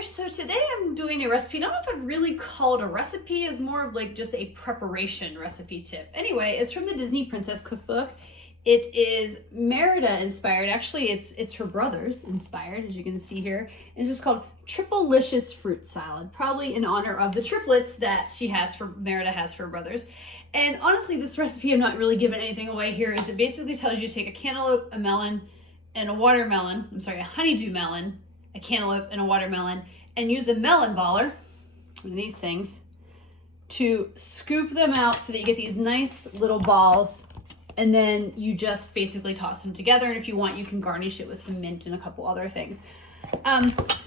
there. So today I'm doing a recipe. I don't know if I'd really call it a recipe, it's more of like just a preparation recipe tip. Anyway, it's from the Disney Princess Cookbook. It is Merida inspired. Actually, it's her brother's inspired, as you can see here. It's just called Triple-licious fruit salad, probably in honor of the triplets that Merida has for her brothers. And honestly, this recipe, I'm not really giving anything away here, is it basically tells you to take a cantaloupe, a melon, and a watermelon, a honeydew melon, a cantaloupe, and a watermelon, and use a melon baller, one of these things, to scoop them out so that you get these nice little balls, and then you just basically toss them together, and if you want, you can garnish it with some mint and a couple other things.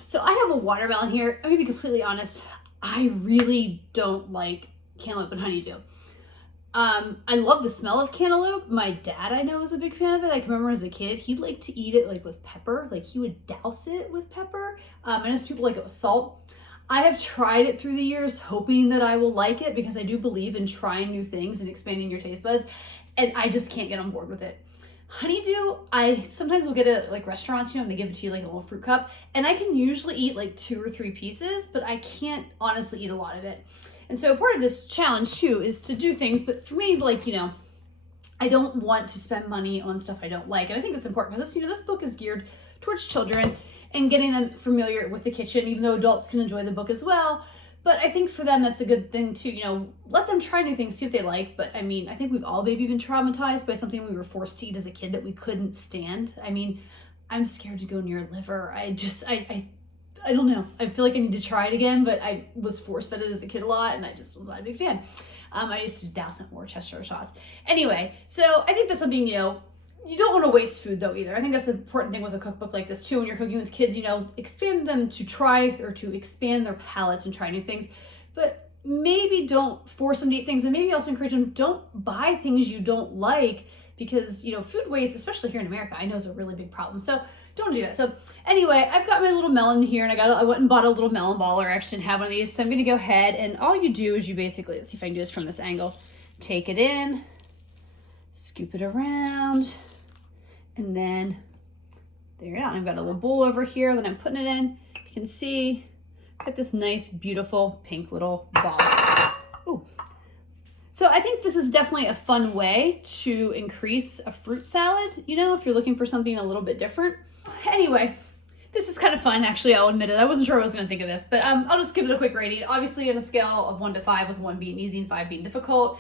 So I have a watermelon here. I'm gonna be completely honest, I really don't like cantaloupe and honeydew. I love the smell of cantaloupe. My dad, I know, is a big fan of it. I can remember as a kid, he'd like to eat it like with pepper. Like he would douse it with pepper. I know some people like it with salt. I have tried it through the years, hoping that I will like it because I do believe in trying new things and expanding your taste buds. And I just can't get on board with it. Honeydew, I sometimes will get it at like restaurants, and they give it to you like in a little fruit cup. And I can usually eat like 2 or 3 pieces, but I can't honestly eat a lot of it. And so part of this challenge too is to do things, but for me, I don't want to spend money on stuff I don't like. And I think that's important because this book is geared towards children and getting them familiar with the kitchen, even though adults can enjoy the book as well. But I think for them, that's a good thing to, let them try new things, see what they like. But I mean, I think we've all maybe been traumatized by something we were forced to eat as a kid that we couldn't stand. I mean, I'm scared to go near liver. I don't know. I feel like I need to try it again, but I was force fed it as a kid a lot, and I just was not a big fan. I used to douse it more Worcestershire sauce. Anyway, so I think that's something, you don't want to waste food though either. I think that's an important thing with a cookbook like this too. When you're cooking with kids, expand them to try or to expand their palates and try new things. But maybe don't force them to eat things, and maybe also encourage them, don't buy things you don't like, because, food waste, especially here in America, I know is a really big problem. So don't do that. So anyway, I've got my little melon here, and I went and bought a little melon baller. I actually didn't have one of these. So I'm going to go ahead, and all you do is you basically, let's see if I can do this from this angle, take it in, scoop it around, and then there you go. I've got a little bowl over here that I'm putting it in. You can see, got this nice, beautiful pink little ball. Ooh. So I think this is definitely a fun way to increase a fruit salad, if you're looking for something a little bit different. Anyway, this is kind of fun, actually, I'll admit it. I wasn't sure I was going to think of this, but I'll just give it a quick rating. Obviously, on a scale of 1 to 5, with 1 being easy and 5 being difficult,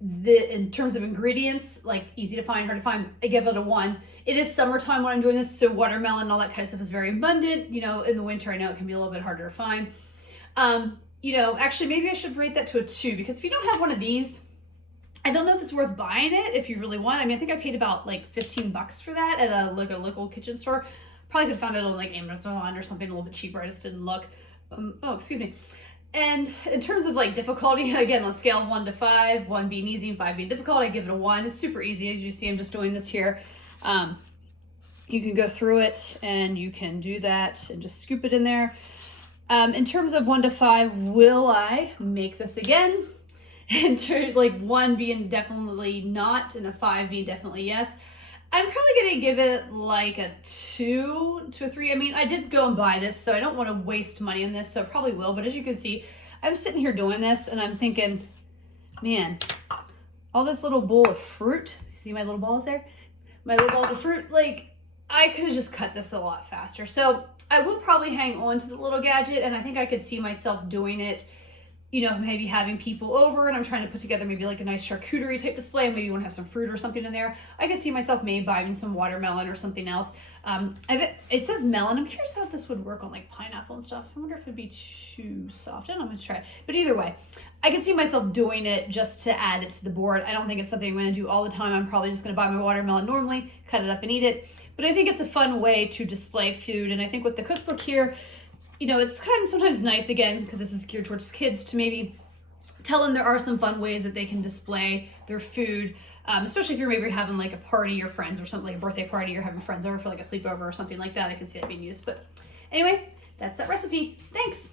in terms of ingredients, like easy to find, hard to find, I give it a 1. It is summertime when I'm doing this, so watermelon and all that kind of stuff is very abundant. In the winter, I know it can be a little bit harder to find. Actually, maybe I should rate that to a 2, because if you don't have one of these, I don't know if it's worth buying it if you really want. I mean, I think I paid about like $15 for that at a local kitchen store. Probably could have found it on like Amazon or something a little bit cheaper. I just didn't look. Oh, excuse me. And in terms of like difficulty, again, on a scale of 1 to 5, 1 being easy and 5 being difficult, I give it a 1. It's super easy. As you see, I'm just doing this here. You can go through it and you can do that and just scoop it in there. In terms of 1 to 5, will I make this again? In terms like 1 being definitely not and a 5 being definitely yes, I'm probably gonna give it like a 2 to a 3. I mean, I did go and buy this, so I don't want to waste money on this, so I probably will. But as you can see, I'm sitting here doing this and I'm thinking, man, all this little bowl of fruit, see my little balls there? My little balls of fruit, like I could have just cut this a lot faster. So I will probably hang on to the little gadget, and I think I could see myself doing it, maybe having people over and I'm trying to put together maybe like a nice charcuterie type display, and maybe you want to have some fruit or something in there. I could see myself maybe buying some watermelon or something else. It says melon. I'm curious how this would work on like pineapple and stuff. I wonder if it'd be too soft. I don't know, I'm gonna try it. But either way, I can see myself doing it just to add it to the board. I don't think it's something I'm gonna do all the time. I'm probably just gonna buy my watermelon normally, cut it up and eat it. But I think it's a fun way to display food. And I think with the cookbook here, it's kind of sometimes nice, again, because this is geared towards kids, to maybe tell them there are some fun ways that they can display their food, especially if you're maybe having like a party or friends or something, like a birthday party, or having friends over for like a sleepover or something like that. I can see that being used. But anyway, that's that recipe. Thanks.